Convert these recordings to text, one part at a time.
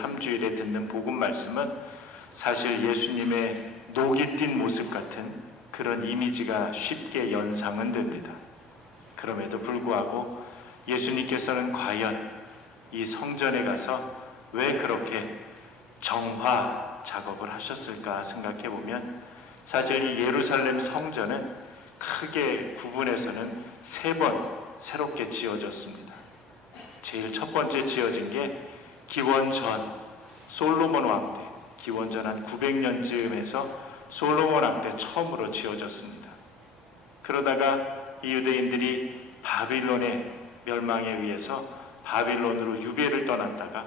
3주일에 듣는 복음 말씀은 사실 예수님의 녹이 띈 모습 같은 그런 이미지가 쉽게 연상은 됩니다. 그럼에도 불구하고 예수님께서는 과연 이 성전에 가서 왜 그렇게 정화 작업을 하셨을까 생각해 보면 사실 이 예루살렘 성전은 크게 구분해서는 3번 새롭게 지어졌습니다. 제일 첫 번째 지어진 게 기원전 솔로몬 왕 때, 기원전 한 900년쯤에서 솔로몬 왕 때 처음으로 지어졌습니다. 그러다가 이 유대인들이 바빌론의 멸망에 의해서 바빌론으로 유배를 떠났다가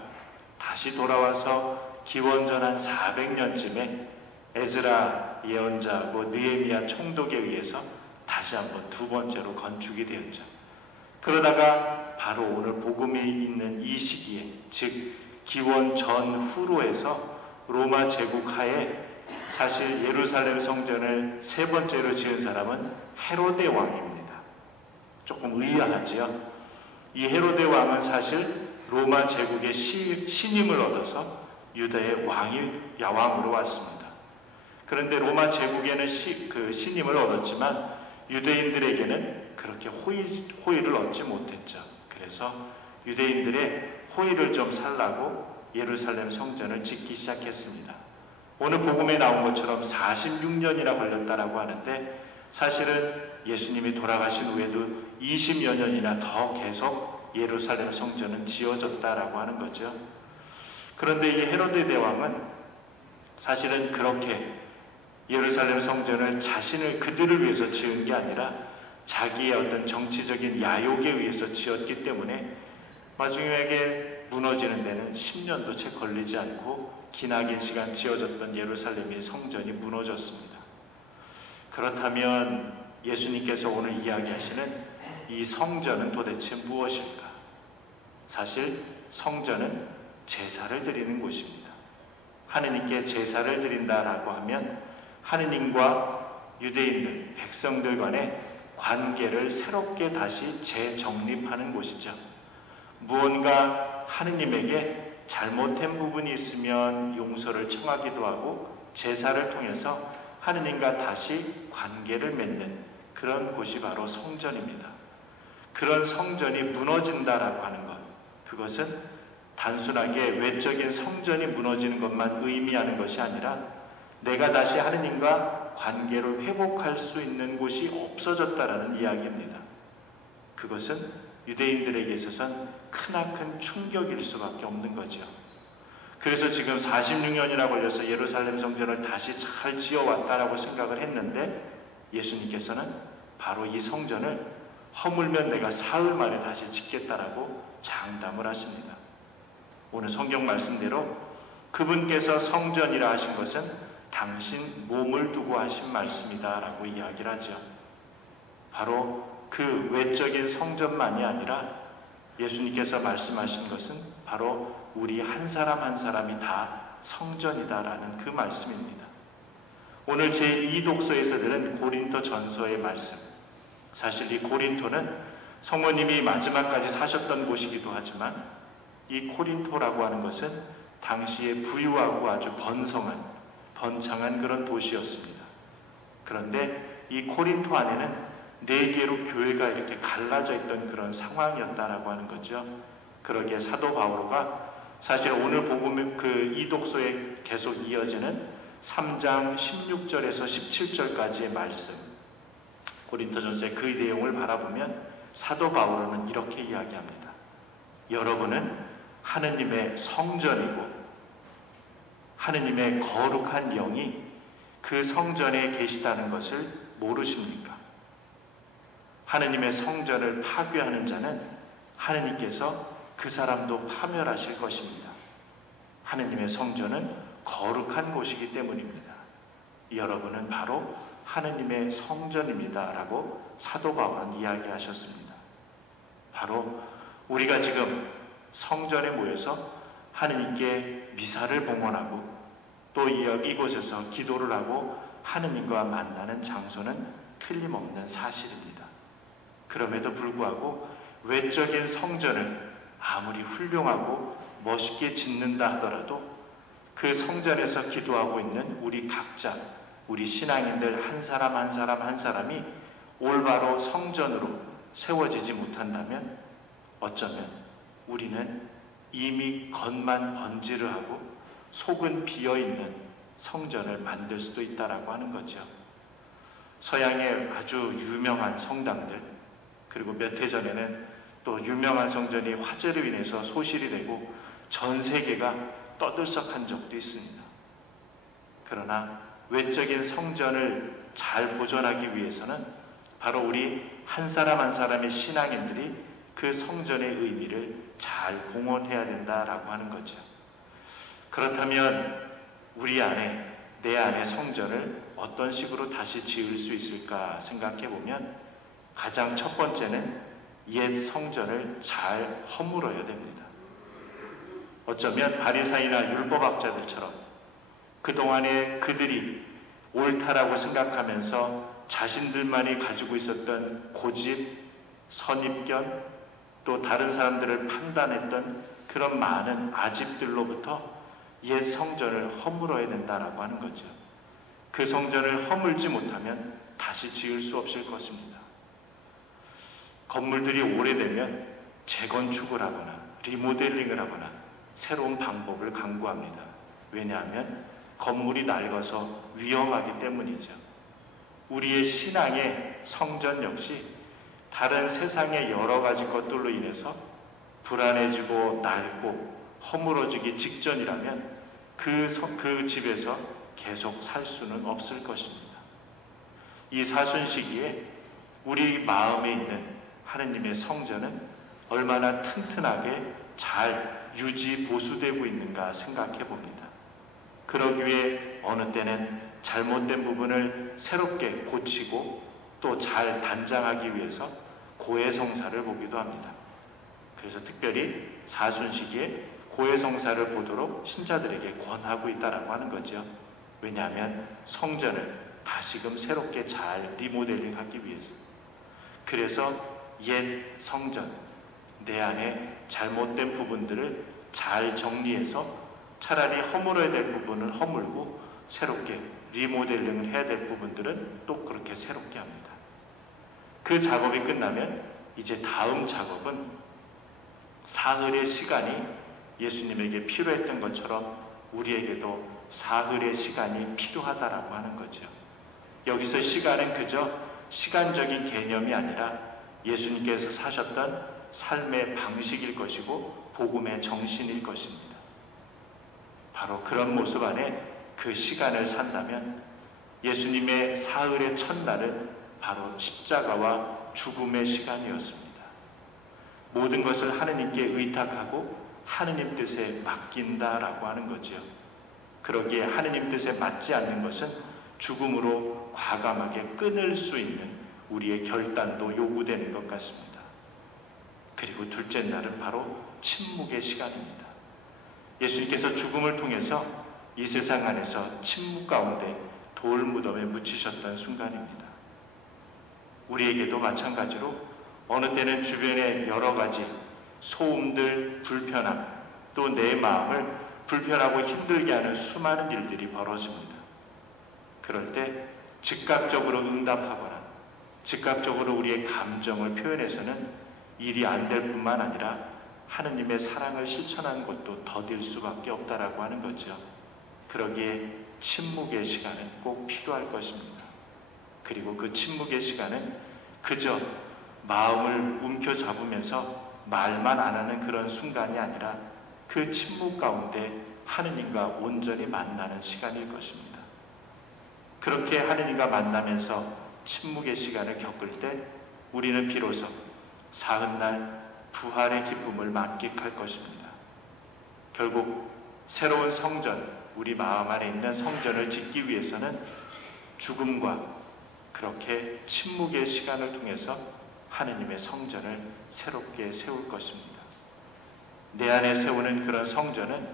다시 돌아와서 기원전 한 400년쯤에 에즈라 예언자하고 느헤미야 총독에 의해서 다시 한번 2번째로 건축이 되었죠. 그러다가 바로 오늘 복음이 있는 이 시기에, 즉 기원 전후로 해서 로마 제국 하에 사실 예루살렘 성전을 3번째로 지은 사람은 헤로데 왕입니다. 조금 의아하지요. 이 헤로데 왕은 사실 로마 제국의 신임을 얻어서 유다의 야왕으로 왔습니다. 그런데 로마 제국에는 신임을 얻었지만 유대인들에게는 그렇게 호의를 얻지 못했죠. 그래서 유대인들의 호의를 좀 살라고 예루살렘 성전을 짓기 시작했습니다. 오늘 복음에 나온 것처럼 46년이나 걸렸다라고 하는데 사실은 예수님이 돌아가신 후에도 20여 년이나 더 계속 예루살렘 성전은 지어졌다라고 하는 거죠. 그런데 이 헤로데 대왕은 사실은 그렇게 예루살렘 성전을 그들을 위해서 지은 게 아니라 자기의 어떤 정치적인 야욕에 의해서 지었기 때문에 마지막에 무너지는 데는 10년도 채 걸리지 않고 기나긴 시간 지어졌던 예루살렘의 성전이 무너졌습니다. 그렇다면 예수님께서 오늘 이야기하시는 이 성전은 도대체 무엇일까? 사실 성전은 제사를 드리는 곳입니다. 하느님께 제사를 드린다라고 하면 하느님과 유대인들, 백성들 간의 관계를 새롭게 다시 재정립하는 곳이죠. 무언가 하느님에게 잘못된 부분이 있으면 용서를 청하기도 하고 제사를 통해서 하느님과 다시 관계를 맺는 그런 곳이 바로 성전입니다. 그런 성전이 무너진다라고 하는 것, 그것은 단순하게 외적인 성전이 무너지는 것만 의미하는 것이 아니라 내가 다시 하느님과 관계를 회복할 수 있는 곳이 없어졌다라는 이야기입니다. 그것은 유대인들에게 있어서는 크나큰 충격일 수밖에 없는 거죠. 그래서 지금 46년이나 걸려서 예루살렘 성전을 다시 잘 지어왔다라고 생각을 했는데 예수님께서는 바로 이 성전을 허물면 내가 사흘 만에 다시 짓겠다라고 장담을 하십니다. 오늘 성경 말씀대로 그분께서 성전이라 하신 것은 당신 몸을 두고 하신 말씀이다 라고 이야기를 하죠. 바로 그 외적인 성전만이 아니라 예수님께서 말씀하신 것은 바로 우리 한 사람 한 사람이 다 성전이다라는 그 말씀입니다. 오늘 제2독서에서 들은 고린토 전서의 말씀, 사실 이 고린토는 성모님이 마지막까지 사셨던 곳이기도 하지만 이 코린토라고 하는 것은 당시에 부유하고 아주 번창한 그런 도시였습니다. 그런데 이 코린토 안에는 4개로 교회가 이렇게 갈라져 있던 그런 상황이었다라고 하는 거죠. 그러기에 사도 바오로가 사실 오늘 복음 이 독서에 계속 이어지는 3장 16절에서 17절까지의 말씀, 고린토전서의 그 내용을 바라보면 사도 바오로는 이렇게 이야기합니다. 여러분은 하느님의 성전이고 하느님의 거룩한 영이 그 성전에 계시다는 것을 모르십니까? 하느님의 성전을 파괴하는 자는 하느님께서 그 사람도 파멸하실 것입니다. 하느님의 성전은 거룩한 곳이기 때문입니다. 여러분은 바로 하느님의 성전입니다 라고 사도 바울은 이야기하셨습니다. 바로 우리가 지금 성전에 모여서 하느님께 미사를 봉헌하고 또 이곳에서 기도를 하고 하느님과 만나는 장소는 틀림없는 사실입니다. 그럼에도 불구하고 외적인 성전을 아무리 훌륭하고 멋있게 짓는다 하더라도 그 성전에서 기도하고 있는 우리 각자, 우리 신앙인들 한 사람 한 사람 한 사람이 올바로 성전으로 세워지지 못한다면 어쩌면 우리는 이미 겉만 번지르하고 속은 비어있는 성전을 만들 수도 있다라고 하는 거죠. 서양의 아주 유명한 성당들, 그리고 몇 해 전에는 또 유명한 성전이 화재로 인해서 소실이 되고 전 세계가 떠들썩한 적도 있습니다. 그러나 외적인 성전을 잘 보존하기 위해서는 바로 우리 한 사람 한 사람의 신앙인들이 그 성전의 의미를 잘 공헌해야 된다라고 하는 거죠. 그렇다면 우리 안에, 내 안에 성전을 어떤 식으로 다시 지을 수 있을까 생각해 보면 가장 첫 번째는 옛 성전을 잘 허물어야 됩니다. 어쩌면 바리새인이나 율법학자들처럼 그동안에 그들이 옳다라고 생각하면서 자신들만이 가지고 있었던 고집, 선입견, 또 다른 사람들을 판단했던 그런 많은 아집들로부터 옛 성전을 허물어야 된다라고 하는 거죠. 그 성전을 허물지 못하면 다시 지을 수 없을 것입니다. 건물들이 오래되면 재건축을 하거나 리모델링을 하거나 새로운 방법을 강구합니다. 왜냐하면 건물이 낡아서 위험하기 때문이죠. 우리의 신앙의 성전 역시 다른 세상의 여러 가지 것들로 인해서 불안해지고 낡고 허물어지기 직전이라면 그 집에서 계속 살 수는 없을 것입니다. 이 사순시기에 우리 마음에 있는 하느님의 성전은 얼마나 튼튼하게 잘 유지 보수되고 있는가 생각해 봅니다. 그러기 위해 어느 때는 잘못된 부분을 새롭게 고치고 또 잘 단장하기 위해서 고해성사를 보기도 합니다. 그래서 특별히 사순시기에 고해성사를 보도록 신자들에게 권하고 있다라고 하는 거죠. 왜냐하면 성전을 다시금 새롭게 잘 리모델링하기 위해서. 그래서 옛 성전, 내 안에 잘못된 부분들을 잘 정리해서 차라리 허물어야 될 부분은 허물고 새롭게 리모델링을 해야 될 부분들은 또 그렇게 새롭게 합니다. 그 작업이 끝나면 이제 다음 작업은 사흘의 시간이 예수님에게 필요했던 것처럼 우리에게도 사흘의 시간이 필요하다라고 하는 거죠. 여기서 시간은 그저 시간적인 개념이 아니라 예수님께서 사셨던 삶의 방식일 것이고 복음의 정신일 것입니다. 바로 그런 모습 안에 그 시간을 산다면 예수님의 사흘의 첫날은 바로 십자가와 죽음의 시간이었습니다. 모든 것을 하느님께 의탁하고 하느님 뜻에 맡긴다라고 하는 거죠. 그러기에 하느님 뜻에 맞지 않는 것은 죽음으로 과감하게 끊을 수 있는 우리의 결단도 요구되는 것 같습니다. 그리고 둘째 날은 바로 침묵의 시간입니다. 예수님께서 죽음을 통해서 이 세상 안에서 침묵 가운데 돌무덤에 묻히셨던 순간입니다. 우리에게도 마찬가지로 어느 때는 주변의 여러 가지 소음들, 불편함, 또 내 마음을 불편하고 힘들게 하는 수많은 일들이 벌어집니다. 그럴 때 즉각적으로 응답하거나 즉각적으로 우리의 감정을 표현해서는 일이 안 될 뿐만 아니라 하느님의 사랑을 실천하는 것도 더딜 수밖에 없다라고 하는 거죠. 그러기에 침묵의 시간은 꼭 필요할 것입니다. 그리고 그 침묵의 시간은 그저 마음을 움켜잡으면서 말만 안 하는 그런 순간이 아니라 그 침묵 가운데 하느님과 온전히 만나는 시간일 것입니다. 그렇게 하느님과 만나면서 침묵의 시간을 겪을 때 우리는 비로소 사흘날 부활의 기쁨을 만끽할 것입니다. 결국 새로운 성전, 우리 마음 안에 있는 성전을 짓기 위해서는 죽음과 그렇게 침묵의 시간을 통해서 하느님의 성전을 새롭게 세울 것입니다. 내 안에 세우는 그런 성전은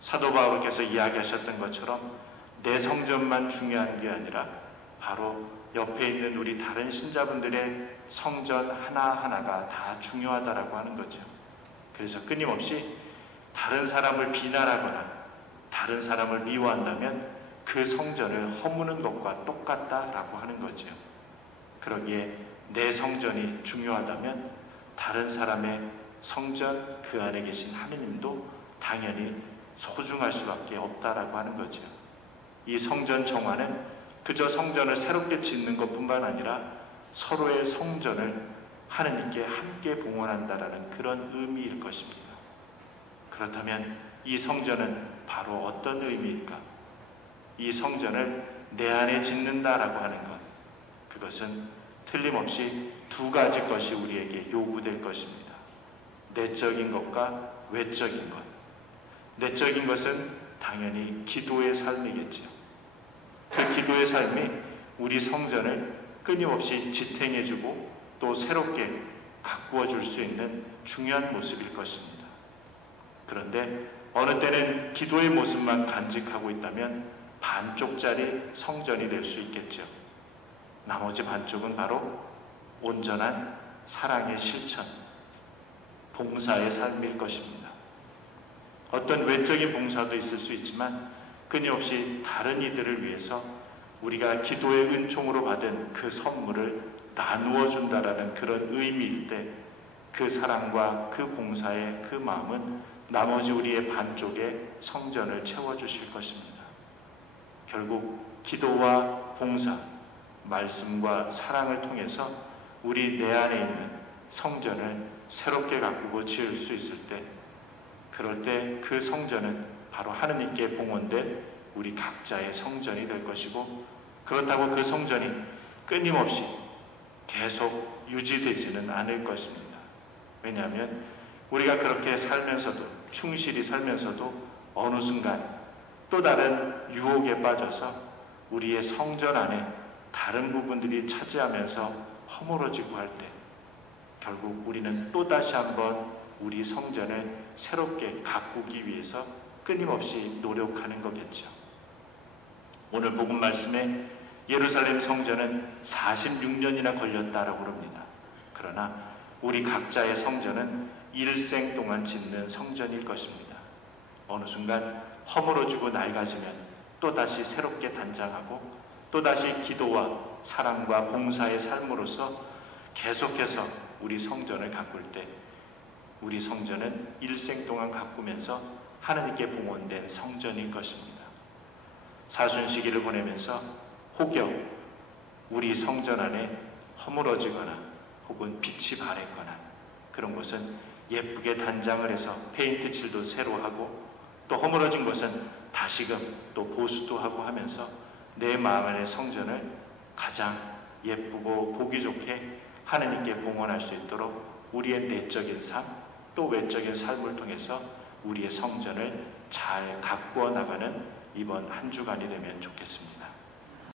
사도 바울께서 이야기하셨던 것처럼 내 성전만 중요한 게 아니라 바로 옆에 있는 우리 다른 신자분들의 성전 하나하나가 다 중요하다라고 하는 거죠. 그래서 끊임없이 다른 사람을 비난하거나 다른 사람을 미워한다면 그 성전을 허무는 것과 똑같다라고 하는 거죠. 그러기에 내 성전이 중요하다면 다른 사람의 성전, 그 안에 계신 하느님도 당연히 소중할 수밖에 없다라고 하는 거죠. 이 성전 정화는 그저 성전을 새롭게 짓는 것뿐만 아니라 서로의 성전을 하느님께 함께 봉헌한다라는 그런 의미일 것입니다. 그렇다면 이 성전은 바로 어떤 의미일까? 이 성전을 내 안에 짓는다라고 하는 것, 그것은 틀림없이 두 가지 것이 우리에게 요구될 것입니다. 내적인 것과 외적인 것. 내적인 것은 당연히 기도의 삶이겠죠. 그 기도의 삶이 우리 성전을 끊임없이 지탱해주고 또 새롭게 가꾸어 줄 수 있는 중요한 모습일 것입니다. 그런데 어느 때는 기도의 모습만 간직하고 있다면 반쪽짜리 성전이 될 수 있겠죠. 나머지 반쪽은 바로 온전한 사랑의 실천, 봉사의 삶일 것입니다. 어떤 외적인 봉사도 있을 수 있지만 끊임없이 다른 이들을 위해서 우리가 기도의 은총으로 받은 그 선물을 나누어 준다라는 그런 의미일 때 그 사랑과 그 봉사의 그 마음은 나머지 우리의 반쪽의 성전을 채워주실 것입니다. 결국 기도와 봉사, 말씀과 사랑을 통해서 우리 내 안에 있는 성전을 새롭게 가꾸고 지을 수 있을 때, 그럴 때 그 성전은 바로 하느님께 봉헌된 우리 각자의 성전이 될 것이고, 그렇다고 그 성전이 끊임없이 계속 유지되지는 않을 것입니다. 왜냐하면 우리가 그렇게 살면서도, 충실히 살면서도 어느 순간 또 다른 유혹에 빠져서 우리의 성전 안에 다른 부분들이 차지하면서 허물어지고 할 때 결국 우리는 또다시 한번 우리 성전을 새롭게 가꾸기 위해서 끊임없이 노력하는 거겠죠. 오늘 복음 말씀에 예루살렘 성전은 46년이나 걸렸다라고 합니다. 그러나 우리 각자의 성전은 일생 동안 짓는 성전일 것입니다. 어느 순간 허물어지고 낡아지면 또다시 새롭게 단장하고 또다시 기도와 사랑과 봉사의 삶으로서 계속해서 우리 성전을 가꿀 때 우리 성전은 일생 동안 가꾸면서 하나님께 봉헌된 성전일 것입니다. 사순시기를 보내면서 혹여 우리 성전 안에 허물어지거나 혹은 빛이 바랬거나 그런 것은 예쁘게 단장을 해서 페인트 칠도 새로 하고 또 허물어진 것은 다시금 또 보수도 하고 하면서 내 마음 안의 성전을 가장 예쁘고 보기 좋게 하나님께 봉헌할 수 있도록 우리의 내적인 삶 또 외적인 삶을 통해서 우리의 성전을 잘 가꾸어 나가는 이번 한 주간이 되면 좋겠습니다.